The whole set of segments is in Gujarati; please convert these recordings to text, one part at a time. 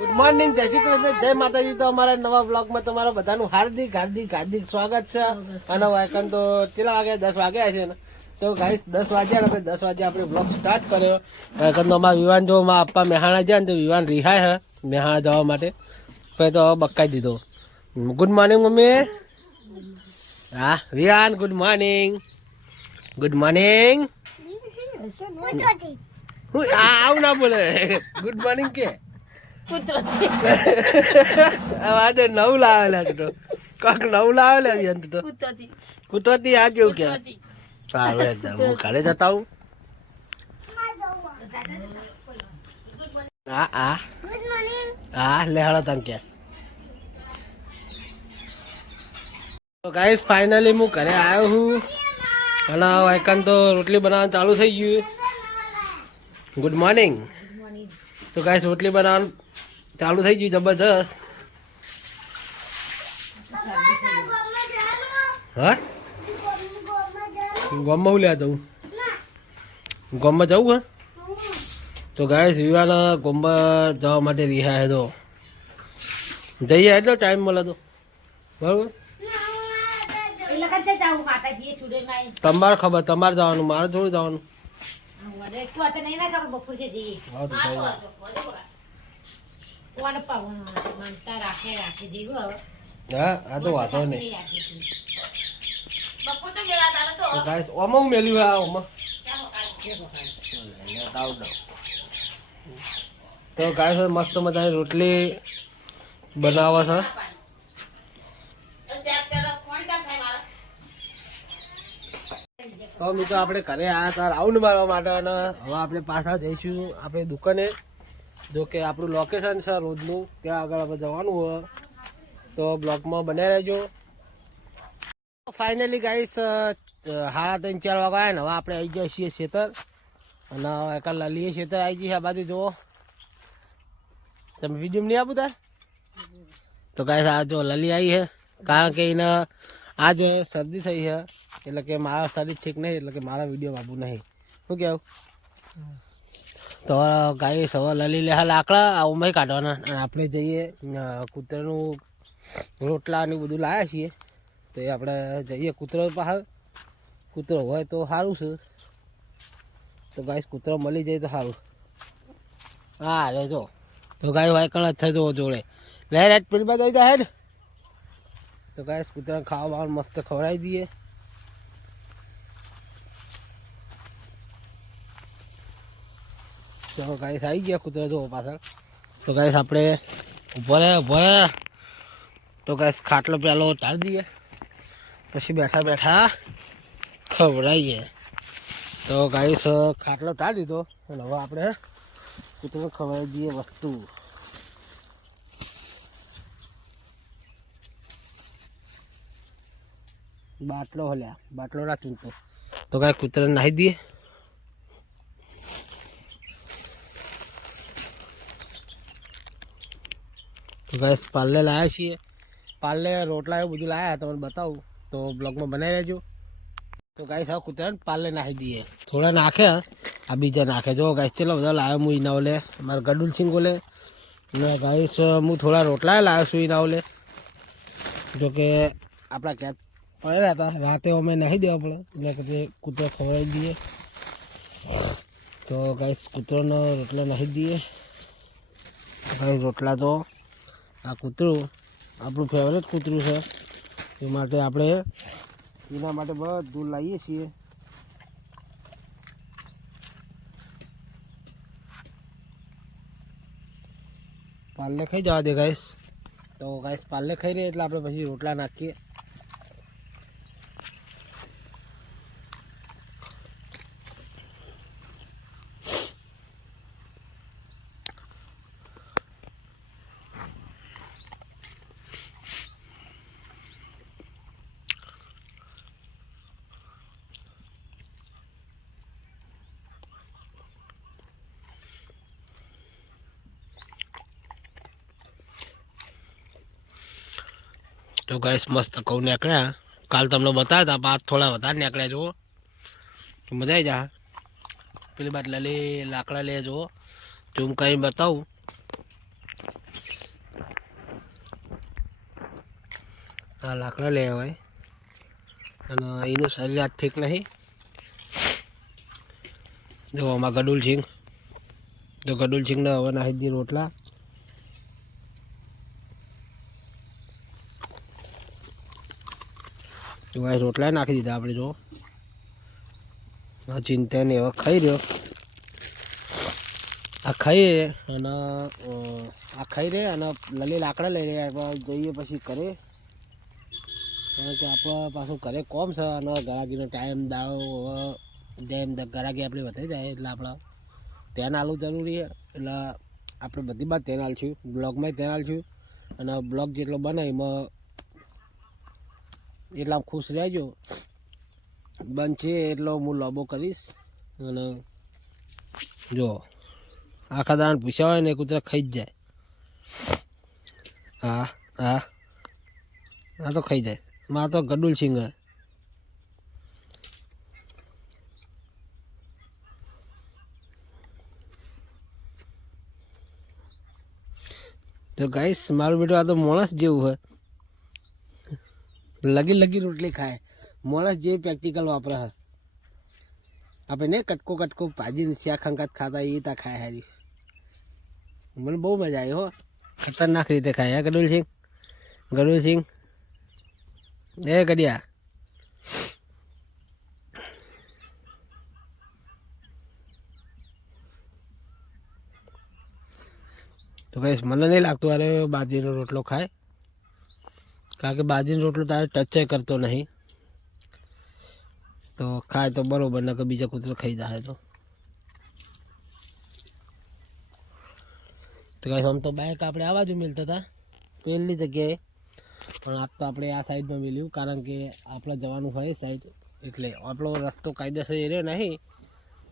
ગુડ મોર્નિંગ, જય શ્રી કૃષ્ણ, જય માતાજી. તો અમારા નવા બ્લોગમાં તમારા બધાનું હાર્દિક હાર્દિક હાર્દિક સ્વાગત છે. અને વાયકન તો કેટલા વાગ્યા? 10 વાગ્યા છે ને. તો ગાઈસ 10 વાગ્યા આપણે 10 વાગે આપણે બ્લોગ સ્ટાર્ટ કર્યો. વાયકન તો અમારા વિવાન જો માં આપવા મેહાણા જાય ને તો વિવાન રિહાય હે મેહાણા જવા માટે. પછી તો બકાઈ દીધો. Good morning mummy. હા Vivaan, good morning. Good morning. આવું ના બોલે, ગુડ મોર્નિંગ કે આજે નવું લાવેલા તો કોક નવું લાવેલા અંત તો કુતોતી આ કેવું કે સારું એકદમ હું ઘરે જતા હું. હા હા હા લે હળો તને કે તો ગાઈસ ફાઇનલી હું ઘરે આવ્યો હું અને વાયકન તો રોટલી બનાવવાનું ચાલુ થઈ ગયું. Good morning. તો ગાઈસ રોટલી બનાવવાનું ચાલુ થઈ ગયું જબરદસ્ત. હા ગામમાં હું લ્યા જવું? ગામમાં જવું હે? તો ગાઈસ વિવાના ગામમાં જવા માટે રિહા હે તો જઈએ એટલો ટાઈમ મળે તો બરાબર. તમારે ખબર, તમારે જવાનું, મારે થોડું જવાનું. હા આ તો વાંધો નહીં. ઓમાં હું મેલ્યું આ ઓમાં તો ગાય મસ્ત મજાની રોટલી બનાવે છે. તો મિત્રો આપણે ઘરે આવ્યા હતા રાઉન્ડ મારવા માટે અને હવે આપણે પાછા જઈશું આપણે દુકાને. જો કે આપણું લોકેશન છે રોજનું, ત્યાં આગળ આપણે જવાનું હોય તો બ્લોગમાં બન્યા રહેજો. ફાઇનલી ગાઈસ 3:30-4 વાગ્યા ને હવે આપણે આવી ગયા છીએ ખેતર અને એક લલીએ ખેતર આવી ગઈ છે આ બાજુ જુઓ. તમે વિડીયો નહીં આપું તાર તો ગાઈસ આ જો લલી આવી છે કારણ કે એને આજ શરદી થઈ છે એટલે કે મારા શરીર ઠીક નહીં એટલે કે મારા વિડીયો આપવું નહીં. શું કહેવું? તો ગાઈસ હવે લલી લે લાકડા આ ઉમાઈ કાઢવાના અને આપણે જઈએ કૂતરાનું રોટલા ને બધું લાવ્યા છીએ તો એ આપણે જઈએ કૂતરો પાસે. કૂતરો હોય તો સારું છે. તો ગાઈસ કૂતરો મળી જાય તો સારું. હા રે જો તો ગાય વાયકણ જ છે જો જોડે લે રેટ પેલી બાદ આવી જાય ને. તો ગાઈસ કૂતરાને ખાવા બાવા મસ્ત ખવડાવી દઈએ. તો ગાઈસ આવી ગયા કૂતરા જો પાછળ. તો ગાઈસ આપણે ઉભો રહે તો ગાઈસ ખાટલો પેલો ઉતારી દઈએ પછી બેઠા બેઠા ખવડાવીએ. તો ગાઈસ ખાટલો ઉતારી દીધો અને હવે આપણે કૂતરાને ખવડાવી દઈએ વસ્તુ. બાટલો હલ્યા બાટલો ના ચૂંટો. તો ગાઈસ કૂતરાને નાહી દઈએ. તો ગાઈસ પાર્લે લાવ્યા છીએ, પાર્લે રોટલા એવું બધું લાવ્યા તમને બતાવું તો બ્લોગમાં બનાવી રહેજો. તો ગાઈસ હવે કૂતરાને પાર્લે નાખી દઈએ. થોડા નાખે આ બીજા નાખે જો ગાઈસ ચલો બધા લાવ્યો હું ઇના ઓલે મારા ગડુલ સિંગ ઓલે ને ગાઈસ હું થોડા રોટલા લાવ્યો છું ઇના ઓલે. જો કે આપણા ક્યાં પડેલા હતા રાતે અમે નાખી દેવા પડે એટલે કે કૂતરો ખવડાવી દઈએ. તો ગાઈસ કૂતરોનો રોટલા નાખી દઈએ. ગાઈસ રોટલા તો આ કૂતરું આપણું ફેવરેટ કૂતરું છે એ માટે આપણે એના માટે બધું લાવીએ છીએ. પાર્લે ખાઈ જવા દે ગાઈસ. તો ગાઈસ પાર્લે ખાઈ રહે એટલે આપણે પછી રોટલા નાખીએ. તો ગાઈસ મસ્ત કહું નીકળ્યા કાલ તમને બતાવ્યા હતા પાછ થોડા વધારે નીકળ્યા જુઓ તો મજા આવી જા. પેલી બાદ લલી લાકડા લે જુઓ ઝૂમ કરીને બતાવું આ લાકડા લે હોય અને એનું શરીર આજ ઠીક નહીં. જો આમાં ગડુલ સિંગ, તો ગડુલ સિંગને હવે નાખી દીધી રોટલા. રોટલા નાખી દીધા આપણે. જો ચિંતા ને હવે ખાઈ રહ્યો. આ ખાઈએ અને આ ખાઈ રહે અને લલી લાકડા લઈ રહ્યા જઈએ પછી કરે, કારણ કે આપણે પાછું ઘરે કોમ છે અને ગરાગીનો ટાઈમ દાડો જેમ ગરાગી આપણે વધારી જાય એટલે આપણે ધ્યાન આલવું જરૂરી છે. એટલે આપણે બધી બાદ ધ્યાન આલશું, બ્લોગમાં ધ્યાન આલશું અને બ્લોગ જેટલો બને એમાં એટલા ખુશ રહેજો. બનશે એટલો હું લોબો કરીશ. અને જો આખા દાણ પૂછ્યા હોય ને કૂતરા ખાઈ જ જાય. હા હા આ તો ખાઈ જાય. માં તો ગડુલ સિંગ. તો ગાઈસ મારું બેટું આ તો માણસ જેવું હોય, લગી લગી રોટલી ખાય. માણસ જેવી પ્રેક્ટિકલ વાપરે છે. આપણે ને કટકો કટકો ભાજીને શાક ખંકાત ખાતા એ તા ખાય હારી. મને બહુ મજા આવી હો, ખતરનાક રીતે ખાય. ગડુલ સિંગ, ગડુલ સિંગ એ ગડિયા. તો કઈ મને નહીં લાગતું અરે બાજરીનો રોટલો ખાય, કારણ કે બાજરીનો રોટલો તારે ટચ કરતો નહીં. તો ખાય તો બરોબર, ને કે બીજા કૂતરો ખાઈ જાય. તો કઈ આમ તો બાઇક આપણે આ બાજુ મિલતા હતા પહેલી જગ્યાએ, પણ આજ તો આપણે આ સાઈડમાં મિલ્યું, કારણ કે આપણે જવાનું હોય સાઈડ. એટલે આપણો રસ્તો કાયદેસર એ રહ્યો નહીં.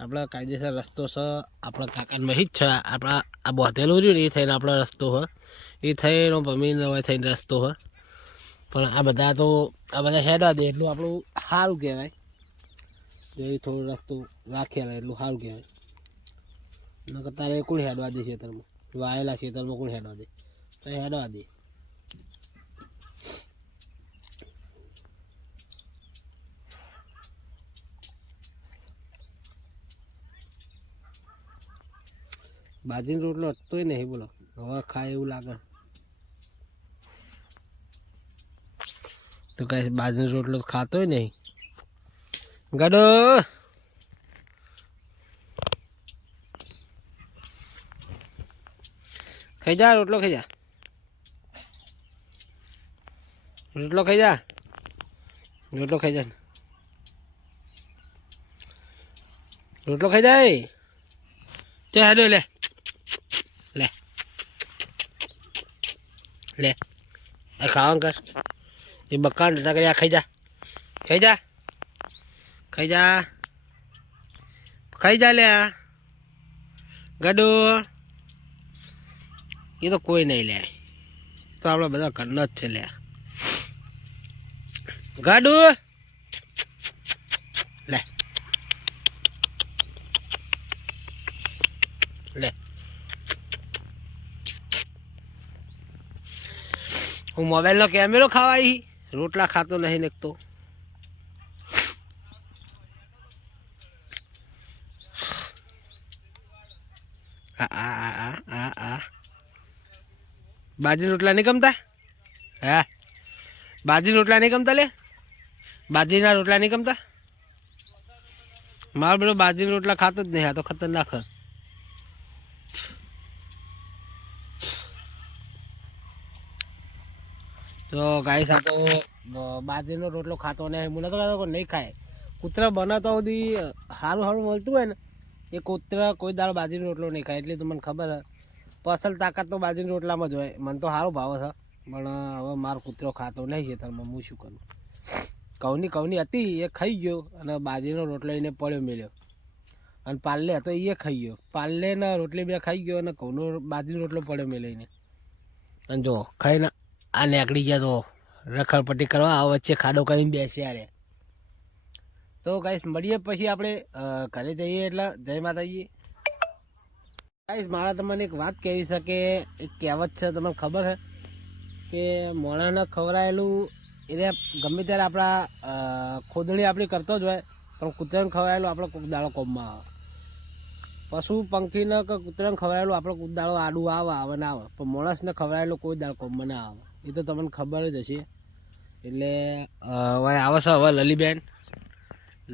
આપણા કાયદેસર રસ્તો છે આપણા કાકામાં જ છે. આપણા આ બોધેલું રહ્યું ને એ થઈને આપણો રસ્તો હોય, એ થઈને ભમીને હોય થઈને રસ્તો હોય. પણ આ બધા હેડવા દે એટલું આપણું સારું કહેવાય. એ થોડો રસ્તો રાખેલા એટલું સારું કહેવાય. નકર તારે કોણ હેડવા દે ખેતરમાં? વાયેલા ખેતરમાં કોણ હેડવા દે? તો હેડવા દે. બાજરીનો રોટલો હટતોય નહીં બોલો, હવે ખાય એવું લાગે. તો કઈ બાજરીનો રોટલો ખાતોય નહીં. ગડો ખાઈ જા, રોટલો ખાઈ જા, રોટલો ખાઈ જા, રોટલો ખાઈ જા, રોટલો ખાઈ જાય. તે હેડો લે લે લે આ ખાવા કર. એ બકાન ધંધા કરી આ ખાઈ જા, ખાઈ જા, ખાઈ જા, ખાઈ જા લે ગડો. એ તો કોઈ નહીં લે, તો આપણે બધા ઘરના જ છે લે. ગાડુ લે લે. હું મોબાઈલનો કેમેરો ખાવાય, રોટલા ખાતો નહીં નીકતો. બાજરી રોટલા નહીં ગમતા? હા, બાજરી રોટલા નહીં ગમતા લે, બાજરીના રોટલા નહીં ગમતા? મારો બેટો બાજરી રોટલા ખાતો જ નહીં. આ તો ખતરનાક. તો ગાઈસ આ તો બાજરીનો રોટલો ખાતો નહીં. મને તો નહીં ખાય. કૂતરા બનાવતા સુધી સારું સારું મળતું હોય ને એ કૂતરા કોઈ દાળ બાજરીનો રોટલો નહીં ખાય. એટલે તો મને ખબર છે અસલ તાકાત તો બાજરીના રોટલામાં જ હોય. મને તો સારો ભાવ છે, પણ હવે મારો કૂતરો ખાતો નહીં છે. તમે હું શું કરું? કવની હતી એ ખાઈ ગયો અને બાજરીનો રોટલો એને પડ્યો મેલ્યો. અને પાલ્લે હતો એ ખાઈ ગયો. પાલ્લે ને રોટલી બે ખાઈ ગયો અને ઘઉંનો બાજરીનો રોટલો પડ્યો મેલીને. અને જો ખાઈને આ નીકળી ગયા તો રખડપટ્ટી કરવા આ વચ્ચે ખાડો કરીને બેસ્યા રે. તો ગાઈસ મળીએ પછી આપણે ઘરે જઈએ. એટલે જય માતાજી. ગાઈસ મારા તમને એક વાત કહેવી છે કે એક કહેવત છે, તમને ખબર છે કે મોણાને ખવડાયેલું એને ગમે ત્યારે આપણા ખોદણી આપણી કરતો જ હોય, પણ કૂતરાને ખવાયેલું આપણે કોઈક દાડો કોમમાં આવે. પશુ પંખીને કે કૂતરાને ખવાયેલું આપણે કોઈક દાડો આડું આવે ના આવે, પણ માણસને ખવાયેલું કોઈ દાડો કોમમાં ના આવે. એ તો તમને ખબર જ હશે. એટલે હવે આવે છે હવે લલીબેન,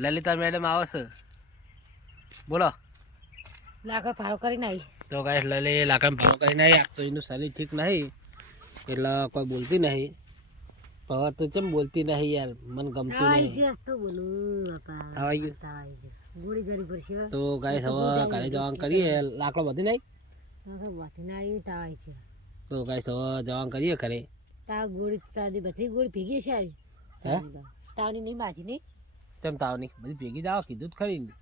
લલિતા મેડમ આવે છે. બોલો. લાકડા ભાવ કરીને આવી. તો ગાઈસ લલી લાકડા ભાવ કરીને આવી. તો એનું શરીર ઠીક નહીં એટલે કોઈ બોલતી નહીં. હવે તો ચમ બોલતી નહીં યાર, મને ગમતું નહીં. તો બોલું બાપા. આવી ગયું. ગોળી ગરી પડશે. તો ગાઈસ હવે ઘરે જવાનું કરીએ. લાકડો બધી નહીં. બધી ના આવી તાવાય છે. તો ગાઈસ હવે જવાનું કરીએ ઘરે. તાવ ગોળી સાદી બધી ગોળી ભેગી છે આવી. હે તાવની નહીં બાજી નહીં. ચમ તાવની બધી ભેગી જાવ કીધું જ ખરી ને.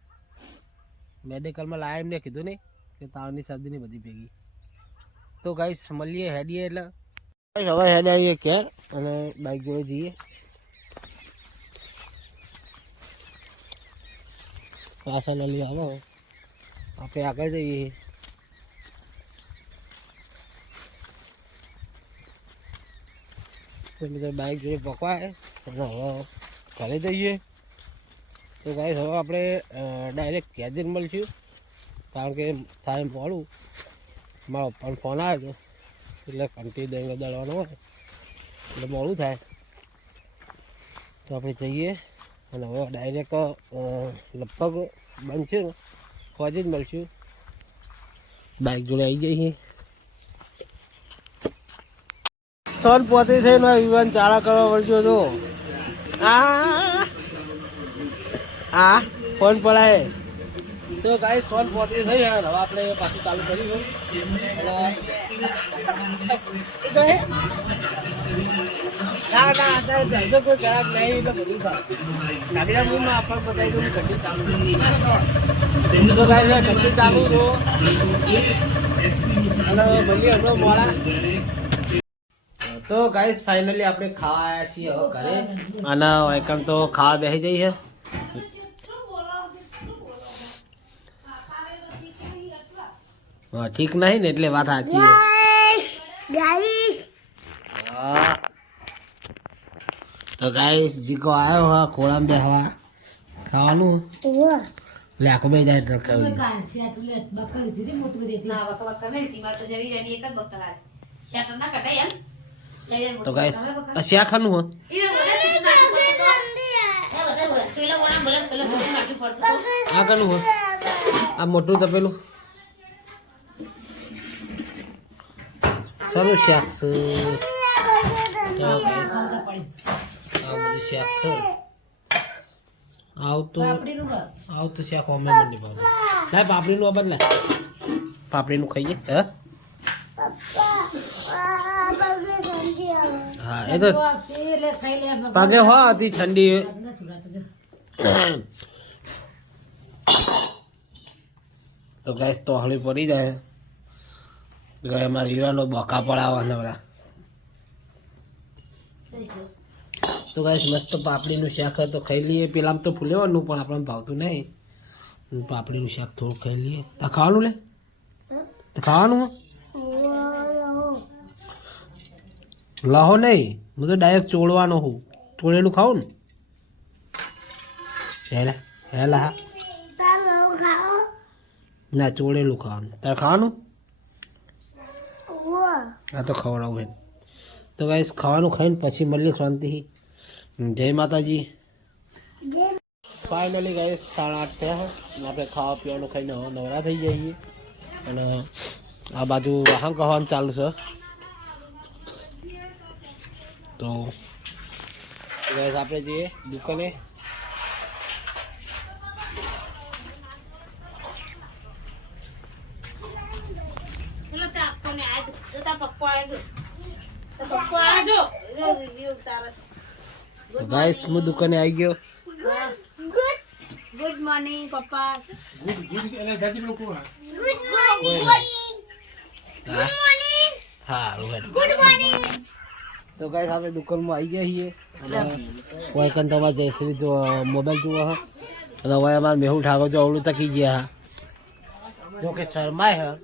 મેડિકલમાં લાયા એમને કીધું નહીં કે તાવની શરદીની બધી ભેગી. તો ગાઈસ મળીએ હેડીએ એટલે હવે હેડે આવીએ ક્યાં અને બાઇક જોડે જઈએ. પાછા લઈ આવો આપણે આગળ જઈએ. બાઇક જોડે પકવાય અને હવે ઘરે જઈએ. તો ગાઈસ હવે આપણે ડાયરેક્ટ ઘેર મળશું, કારણ કે થાય મોડું. મારો પણ ફોન આવ્યો હતો એટલે કંટી દઈને દળવાનો હોય એટલે મોડું થાય. તો આપણે જઈએ અને હવે ડાયરેક્ટ લગભગ બનશે ને ફોજી જ મળશું. બાઇક જોડે આવી જઈએ. સોન પોતી થઈને વિવાન ચાળા કરવા વળજો. તો આ ફોન પડાય. તો ગાઈસ સોન પોતી થઈ હવે આપણે પાછું ચાલુ કર્યું. ના કોઈ ખરાબ નહીં એટલે બધું થાય. ગાડીના મૂળમાં આપણને બતાવી દઉં ઘંટી ચાલુ. તો ગાઈસ ઘંટી ચાલુ છો અને ભલે હમણાં મોડા. તો ગાઈસ ફાઇનલી આપણે ખાવા આવ્યા છીએ હવે ઘરે અને એકમ તો ખાવા બેસી જઈ છે. હા ઠીક નહીં ને એટલે વાત સાચી છે. તો ગાઈસ જીકો આવ્યો હા ખોળામાં બેહવા ખાવાનું એટલે આખો બે જાય તો ખાવું. તો ગાઈસ શા ખાનું હો આ ખાનું હો આ મોટું તપેલું સારું શાક છે. આ બધું શાક છે. આવતું શાક અમે મને ભાવે. લાય પાપડીનું આ બદલાય પાપડીનું ખાઈએ. હા એ તો પાકે હો હતી ઠંડી. તો ગાઈસ તો હળી પડી જાય. અમારા હીરાનો બકા પડાવવાના. તો ગાઈસ મસ્ત પાપડીનું શાક તો ખાઈ લઈએ. પેલામાં તો ફૂલેવાનું પણ આપણને ભાવતું નહીં. પાપડીનું શાક થોડું ખાઈ લઈએ. તો ખાવાનું લે તો ખાવાનું લહો નહીં. હું તો ડાયરેક્ટ ચોળવાનો હું. ચોળેલું ખાવું ને હેલા હેલા. હા ના ચોળેલું ખાવાનું. તારે ખાવાનું આ તો ખવડાવું બેન. તો ગાઈસ ખાવાનું ખાઈને પછી મળીએ શાંતિ. જય માતાજી. ફાઇનલી ગાઈસ 8:30 થયા. આપણે ખાવા પીવાનું ખાઈને હવે નવરા થઈ જઈએ અને આ બાજુ વાહન કહેવાનું ચાલુ છે. તો ગાઈસ આપણે જઈએ દુકાને. ગાઈસ હું દુકાને આવી ગયો. ગુડ મોર્નિંગ પપ્પા. તો ગાઈસ આપણે દુકાનમાં આવી ગયા છીએ અને કોઈ કન તમારે જયશ્રી તો મોબાઈલ જોવા હા અને હવે અમારે મેહુલ ઠાકોર જો અવળું તકી ગયા હા. જો કે શરમાય હા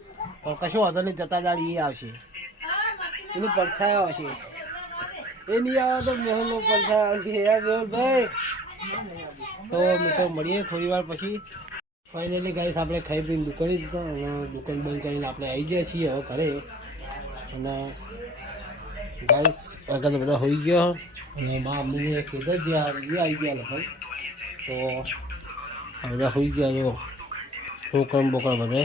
પણ કશું વાંધો નહીં. જતા દાડી એ આવશે એનું પડછાયો હશે. એ નહીં આવે તો મેહુલનો પૈસા આવશે યાર મેહુલભાઈ. તો મિત્રો મળીએ થોડી વાર પછી. ફાઇનલી ગાઈસ આપણે ખાઈ પીને દુકાને જતા અને દુકાન બંધ કરીને આપણે આવી ગયા છીએ હવે ઘરે. અને ગાઈસ આગળ તો બધા હોઈ ગયો અને મા મમ્મીએ કીધું જ આવી ગયા લગભગ. તો આ બધા હોઈ ગયા જો છોકરા બોકરા બધે.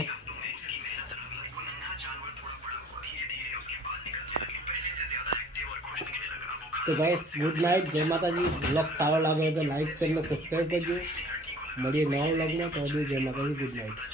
તો ગાઈસ ગુડ નાઇટ, જય માતાજી. બ્લોગ સારો લાગ્યો તો લાઈક શેર અને સબસ્ક્રાઈબ કરજો. મળીએ નવા બ્લોગમાં. તો જય માતાજી, ગુડ નાઇટ.